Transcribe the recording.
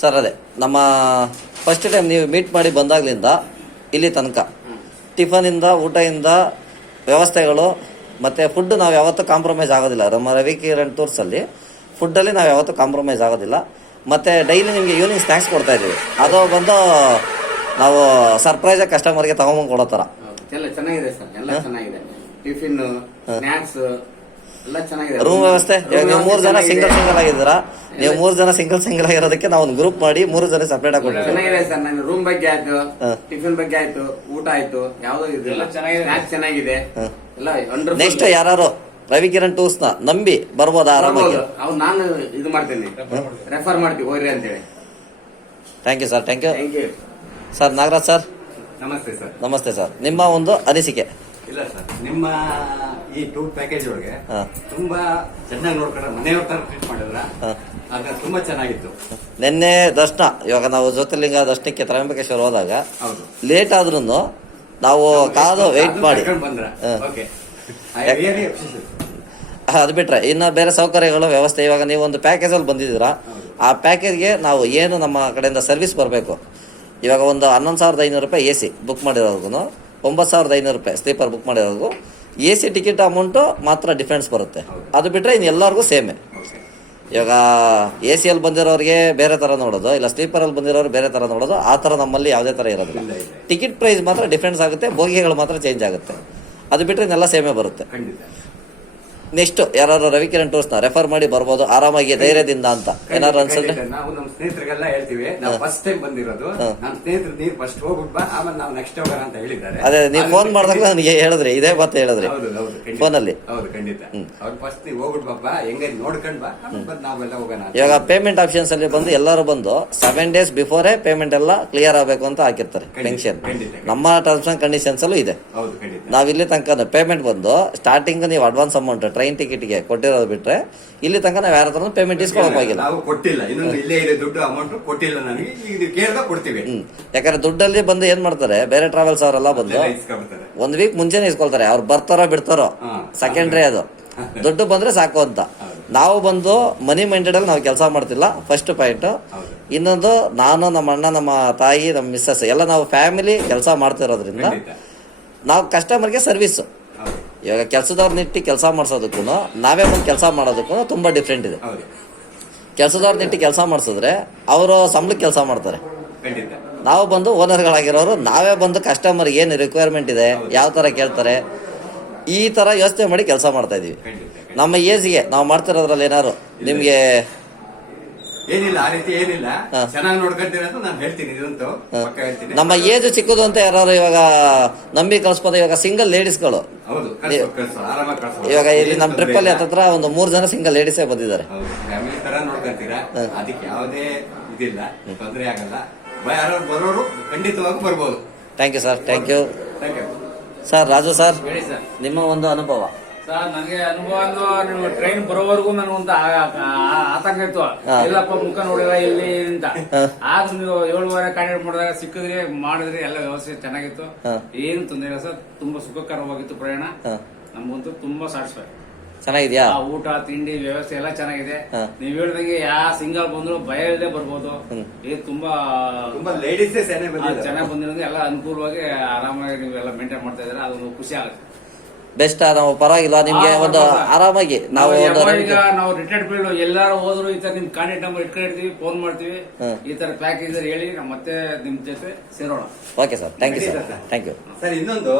Sir ಅದೇ ನಮ್ಮ first time ನೀವು ಮೀಟ್ ಮಾಡಿ ಬಂದಾಗ್ಲಿಂದ ಇಲ್ಲಿ ತನಕ ಟಿಫನಿಂದ ಊಟದಿಂದ ವ್ಯವಸ್ಥೆಗಳು ಮತ್ತು ಫುಡ್ ನಾವು ಯಾವತ್ತೂ ಕಾಂಪ್ರಮೈಸ್ ಆಗೋದಿಲ್ಲ. ನಮ್ಮ ರವಿ ಕಿರಣ್ ಟೂರ್ಸಲ್ಲಿ ಫುಡ್ಡಲ್ಲಿ ನಾವು ಯಾವತ್ತೂ ಕಾಂಪ್ರಮೈಸ್ ಆಗೋದಿಲ್ಲ. ಮತ್ತು ಡೈಲಿ ನಿಮಗೆ ಈವ್ನಿಂಗ್ ಸ್ನ್ಯಾಕ್ಸ್ ಕೊಡ್ತಾಯಿದ್ದೀವಿ. ಅದು ಬಂದು ನಾವು ಸರ್ಪ್ರೈಸಾಗಿ ಕಸ್ಟಮರ್ಗೆ ತೊಗೊಂಬಂದು ಕೊಡೋ ಥರ ಎಲ್ಲ ಚೆನ್ನಾಗಿದೆ ಸರ್. ಎಲ್ಲ ಚೆನ್ನಾಗಿದೆ. ಟಿಫಿನ್, ಸ್ನ್ಯಾಕ್ಸ್ ಎಲ್ಲ ಚೆನ್ನಾಗಿದೆ. ರೂಮ್ ವ್ಯವಸ್ಥೆ ಇವಾಗ ನೀವು 3 ಜನ ಸಿಂಗಲ್ ಆಗಿದ್ದೀರಾ. ನೀವು 3 ಜನ ಸಿಂಗಲ್ ಆಗಿರೋದಕ್ಕೆ ನಾವು ಒಂದು ಗ್ರೂಪ್ ಮಾಡಿ 3 ಜನ ಸಪ್ರೇಟ್ ಆಗಿ ಕೊಡ್ತೀವಿ. ಚೆನ್ನಾಗಿದೆ ಸರ್. ನಾನು ರೂಮ್ ಬಗ್ಗೆ ಆಯ್ತು, ಟಿಫಿನ್ ಬಗ್ಗೆ ಆಯ್ತು, ಊಟ ಆಯ್ತು, ಯಾವ್ದು ಇದೆಲ್ಲ ಚೆನ್ನಾಗಿದೆ. ಸ್ನ್ಯಾಕ್ಸ್ ಚೆನ್ನಾಗಿದೆ. ಎಲ್ಲ ನೆಕ್ಸ್ಟ್ ಯಾರು ರವಿ ಕಿರಣ್ ಟೂರ್ಸ್ ನ ನಂಬಿ ಬರ್ಬೋದಾ ಆರಾಮಾಗಿ? ಅವ್ನು ನಾನು ಇದು ಮಾಡ್ತೀನಿ, ರೆಫರ್ ಮಾಡ್ತೀವಿ ಹೋಗ್ರಿ ಅಂತೇಳಿ. Thank you sir. Thank you thank you sir. Nagaraj sir ನಮಸ್ತೆ ಸರ್. ನಮಸ್ತೆ ಸರ್. ನಿಮ್ಮ ಒಂದು ಅನಿಸಿಕೆ? ಇಲ್ಲ ಸರ್, ನಿಮ್ಮ ಈ ಟೂರ್ ಪ್ಯಾಕೇಜ್ ಒಳಗೆ ತುಂಬಾ ಚೆನ್ನಾಗಿ ನೋಡ್ಕೊಂಡ್ರೆ, ಮನೆಯವ್ರ ತರ ಟ್ರೀಟ್ ಮಾಡಿದ್ರ, ಅದ ತುಂಬಾ ಚೆನ್ನಾಗಿತ್ತು. ನಿನ್ನೆ ದರ್ಶನ, ಇವಾಗ ನಾವು ಜ್ಯೋತಿರ್ಲಿಂಗ ದರ್ಶನಕ್ಕೆ ತ್ರಯಂಬಕೇಶ್ವರ ಹೋದಾಗ ಲೇಟ್ ಆದ್ರೂ ನಾವು ಕಾದು ವೇಟ್ ಮಾಡಿ ಬಂದ್ರ. ಅದು ಬಿಟ್ರೆ ಇನ್ನು ಬೇರೆ ಸೌಕರ್ಯಗಳು ವ್ಯವಸ್ಥೆ. ಇವಾಗ ನೀವು ಒಂದು ಪ್ಯಾಕೇಜಲ್ಲಿ ಬಂದಿದ್ದೀರಾ, ಆ ಪ್ಯಾಕೇಜ್ಗೆ ನಾವು ಏನು ನಮ್ಮ ಕಡೆಯಿಂದ ಸರ್ವಿಸ್ ಬರಬೇಕು. ಇವಾಗ ಒಂದು 11,500 ರೂಪಾಯಿ AC ಬುಕ್ ಮಾಡಿರೋರ್ಗು, 9,500 ರೂಪಾಯಿ ಸ್ಲೀಪರ್ ಬುಕ್ ಮಾಡಿರೋರ್ಗು AC ಟಿಕೆಟ್ ಅಮೌಂಟು ಮಾತ್ರ ಡಿಫ್ರೆನ್ಸ್ ಬರುತ್ತೆ. ಅದು ಬಿಟ್ಟರೆ ಇನ್ನು ಎಲ್ಲರಿಗೂ ಸೇಮೆ. ಇವಾಗ AC-ಯಲ್ಲಿ ಬಂದಿರೋರಿಗೆ ಬೇರೆ ಥರ ನೋಡೋದು, ಇಲ್ಲ ಸ್ಲೀಪರಲ್ಲಿ ಬಂದಿರೋರು ಬೇರೆ ಥರ ನೋಡೋದು, ಆ ಥರ ನಮ್ಮಲ್ಲಿ ಯಾವುದೇ ಥರ ಇರೋದಿಲ್ಲ. ಟಿಕೆಟ್ ಪ್ರೈಸ್ ಮಾತ್ರ ಡಿಫ್ರೆನ್ಸ್ ಆಗುತ್ತೆ, ಬೋಗಿಗಳು ಮಾತ್ರ ಚೇಂಜ್ ಆಗುತ್ತೆ. ಅದು ಬಿಟ್ಟರೆ ಇನ್ನೆಲ್ಲ ಸೇಮೇ ಬರುತ್ತೆ. ನೆಕ್ಸ್ಟ್ ಯಾರು ರವಿ ಕಿರಣ್ ಟೂರ್ಸ್ನ ರೆಫರ್ ಮಾಡಿ ಬರ್ಬೋದು ಆರಾಮಾಗಿ ಧೈರ್ಯದಿಂದ ಅಂತ ಏನಾದ್ರು ಅನ್ಸುತ್ತೆ? ನಾವು ನಮ್ಮ ಸ್ನೇಹಿತರಿಗೆಲ್ಲ ಹೇಳ್ತೀವಿ, ನಾವು ಫಸ್ಟ್ ಟೈಮ್ ಬಂದಿರೋದು, ನಮ್ಮ ಸ್ನೇಹಿತರು ನೀರು ಫಸ್ಟ್ ಹೋಗ್ಬಿಟ್ಟು ಬಾ, ಆಮೇಲೆ ನಾವು ನೆಕ್ಸ್ಟ್ ಹೋಗೋಣ ಅಂತ ಹೇಳಿದ್ದಾರೆ. ಅದೇ ನೀವು ಫೋನ್ ಮಾಡಿದಾಗ ನನಗೆ ಹೇಳಿದ್ರಿ, ಇದೇ ಮತ್ತೆ ಹೇಳಿದ್ರಿ ಫೋನಲ್ಲಿ. ಹೌದು, ಖಂಡಿತ. ಅವ್ರು ಫಸ್ಟ್ ನೀವು ಹೋಗ್ಬಿಟ್ಟು ಬಾಬಾ, ಹೆಂಗ ನೋಡ್ಕೊಂಡ್ ಬಾ, ಆಮೇಲೆ ನಾವೆಲ್ಲ ಹೋಗೋಣ. ಇವಾಗ ಪೇಮೆಂಟ್ ಆಪ್ಷನ್ಸ್ ಅಲ್ಲಿ ಬಂದು ಎಲ್ಲರೂ ಬಂದು 7 days ಬಿಫೋರೇ ಪೇಮೆಂಟ್ ಎಲ್ಲ ಕ್ಲಿಯರ್ ಆಗಬೇಕು ಅಂತ ಹಾಕಿರ್ತಾರೆ ಟೆನ್ಷನ್. ನಮ್ಮ ಟರ್ಮ್ಸ್ ಅಂಡ್ ಕಂಡೀಷನ್ಸ್ ಅಲ್ಲೂ ಇದೆ. ನಾವಿಲ್ಲಿ ತನಕ ಪೇಮೆಂಟ್ ಬಂದು ಸ್ಟಾರ್ಟಿಂಗ್ ನೀವು ಅಡ್ವಾನ್ಸ್ ಅಮೌಂಟ್ ಟ್ರೈನ್ ಟಿಕೆಟ್ಗೆ ಕೊಟ್ಟಿರೋದು ಬಿಟ್ರೆ ಇಲ್ಲಿ ತನಕ ನಾವು ಯಾರ ಹತ್ರ ಪೇಮೆಂಟ್ ಇಸ್ಕೊಳ್ಳೋವಾಗಿಲ್ಲ. ನಾವು ಕೊಟ್ಟಿಲ್ಲ, ಇನ್ನೊಂದು ಇಲ್ಲೇ ಇದೆ ದುಡ್ಡು ಅಮೌಂಟ್ ಕೊಟ್ಟಿಲ್ಲ ನನಗೆ. ಈಗ ನೀವು ಕೇಳಿದಾಗ ಕೊಡ್ತೀವಿ. ಯಾಕಂದ್ರೆ ದುಡ್ಡಲ್ಲಿ ಬಂದು ಏನ್ ಮಾಡ್ತಾರೆ, ಬೇರೆ ಟ್ರಾವೆಲ್ಸ್ ಅವರೆಲ್ಲ ಬಂದು 1 ವೀಕ್ ಮುಂಚೆನೆ ಇಸ್ಕೊಳ್ತಾರೆ. ಅವ್ರು ಬರ್ತಾರೋ ಬಿಡ್ತಾರೋ ಸೆಕೆಂಡ್ರಿ, ಅದು ದುಡ್ಡು ಬಂದ್ರೆ ಸಾಕು ಅಂತ. ನಾವು ಬಂದು ಮನಿ ಮೈಂಡೆಡ್ ಅಲ್ಲಿ ನಾವು ಕೆಲಸ ಮಾಡ್ತಿಲ್ಲ, ಫಸ್ಟ್ ಪಾಯಿಂಟ್. ಇನ್ನೊಂದು, ನಾನು, ನಮ್ಮ ಅಣ್ಣ, ನಮ್ಮ ತಾಯಿ, ನಮ್ಮ ಮಿಸ್ಸಸ್ ಎಲ್ಲ ನಾವು ಫ್ಯಾಮಿಲಿ ಕೆಲಸ ಮಾಡ್ತಿರೋದ್ರಿಂದ ನಾವು ಕಸ್ಟಮರ್ಗೆ ಸರ್ವಿಸ್. ಇವಾಗ ಕೆಲಸದವ್ರನ್ನ ಇಟ್ಟು ಕೆಲಸ ಮಾಡಿಸೋದಕ್ಕೂ ನಾವೇ ಬಂದು ಕೆಲಸ ಮಾಡೋದಕ್ಕೂ ತುಂಬ ಡಿಫ್ರೆಂಟ್ ಇದೆ. ಕೆಲಸದವ್ರನ್ನ ಇಟ್ಟು ಕೆಲಸ ಮಾಡಿಸಿದ್ರೆ ಅವರು ಸಂಬಳಕ್ಕೆ ಕೆಲಸ ಮಾಡ್ತಾರೆ. ನಾವು ಬಂದು ಓನರ್ಗಳಾಗಿರೋರು ನಾವೇ ಬಂದು ಕಸ್ಟಮರ್ ಏನು ರಿಕ್ವೈರ್ಮೆಂಟ್ ಇದೆ, ಯಾವ ಥರ ಕೇಳ್ತಾರೆ, ಈ ಥರ ಯೋಚನೆ ಮಾಡಿ ಕೆಲಸ ಮಾಡ್ತಾ ಇದೀವಿ. ನಮ್ಮ ಏಜ್ಗೆ ನಾವು ಮಾಡ್ತಿರೋದ್ರಲ್ಲಿ ಏನಾದ್ರು ನಿಮಗೆ ಏನಿಲ್ಲ, ಆ ರೀತಿ ಏನಿಲ್ಲ, ಚೆನ್ನಾಗಿ ನೋಡ್ಕೊಂತೀರ ಅಂತ ನಾನು ಹೇಳ್ತೀನಿ. ಇದಂತೂ ಪಕ್ಕ ಹೇಳ್ತೀನಿ. ನಮ್ಮ ಏಜ್ ಚಿಕ್ಕದು ಅಂತ ಯಾರು ಇವಾಗ ನಂಬಿ ಕಳಿಸ್ಬೋದು. ಇವಾಗ ಸಿಂಗಲ್ ಲೇಡೀಸ್ಗಳು ಇವಾಗ ಇಲ್ಲಿ ನಮ್ಮ ಟ್ರಿಪ್ ಅಲ್ಲಿ ಹತ್ರ ಒಂದು 3 ಜನ ಸಿಂಗಲ್ ಲೇಡೀಸೇ ಬಂದಿದ್ದಾರೆ. ಫ್ಯಾಮಿಲಿ ತರ ನೋಡ್ಕೊಂತೀರಾ, ಅದಕ್ಕೆ ಯಾವುದೇ ಇದಿಲ್ಲ, ತೊಂದರೆ ಆಗಲ್ಲ. ಯಾರು ಬರೋರು ಖಂಡಿತವಾಗಿ ಬರ್ಬೋದು. Thank you sir. Thank you sir. Raju sir, ನಿಮ್ಮ ಒಂದು ಅನುಭವ? ಸರ್, ನನಗೆ ಅನುಭವ ನೀವು ಟ್ರೈನ್ ಬರೋವರೆಗೂ ನನಗೊಂದು ಆತಂಕ ಇತ್ತು. ಎಲ್ಲಪ್ಪ ಮುಖ ನೋಡಿಲ್ಲ ಇಲ್ಲಿ ಅಂತ. ಆಗ ನೀವು 7:30 ಕಾಂಟ್ಯಾಕ್ಟ್ ಮಾಡಿದಾಗ ಸಿಕ್ಕಿದ್ರಿ, ಮಾಡಿದ್ರಿ, ಎಲ್ಲ ವ್ಯವಸ್ಥೆ ಚೆನ್ನಾಗಿತ್ತು, ಏನು ತೊಂದರೆ ಇಲ್ಲ ಸರ್. ತುಂಬಾ ಸುಖಕರವಾಗಿತ್ತು ಪ್ರಯಾಣ. ನಮ್ಗಂತೂ ತುಂಬಾ ಸ್ಯಾಟಿಸ್ಫೈ. ಚೆನ್ನಾಗಿದ್ಯಾ? ಊಟ ತಿಂಡಿ ವ್ಯವಸ್ಥೆ ಎಲ್ಲ ಚೆನ್ನಾಗಿದೆ. ನೀವ್ ಹೇಳ್ದಂಗೆ ಯಾವ ಸಿಂಗಲ್ ಬಂದ್ರು ಭಯ ಇಲ್ಲದೆ ಬರ್ಬೋದು. ಇದು ತುಂಬಾ ಲೇಡೀಸ್ ಚೆನ್ನಾಗಿ ಬಂದಿರೋದು, ಎಲ್ಲ ಅನುಕೂಲವಾಗಿ ಆರಾಮಾಗಿ ನೀವೆಲ್ಲ ಮೇಂಟೈನ್ ಮಾಡ್ತಾ ಇದ್ರೆ ಅದೊಂದು ಖುಷಿ ಆಗುತ್ತೆ. ಬೆಸ್ಟ್. ನಾವು ಪರವಾಗಿಲ್ಲ, ನಿಮ್ಗೆ ಒಂದು ಆರಾಮಾಗಿ ನಾವು ರಿಟೈರ್ಡ್ ಫೀಲ್ಡ್ ಎಲ್ಲಾರು ಹೋದ್ರು ಈ ತರ ನಿಮ್ ಕಾಂಟ್ಯಾಕ್ಟ್ ನಂಬರ್ ಇಟ್ಕೊಂಡಿರ್ತೀವಿ, ಫೋನ್ ಮಾಡ್ತೀವಿ. ಈ ತರ ಪ್ಯಾಕೇಜ್ ಹೇಳಿ ನಾವು ಮತ್ತೆ ನಿಮ್ ಜೊತೆ ಸೇರೋಣ. Okay sir. Thank you sir. Thank you sir. ಇನ್ನೊಂದು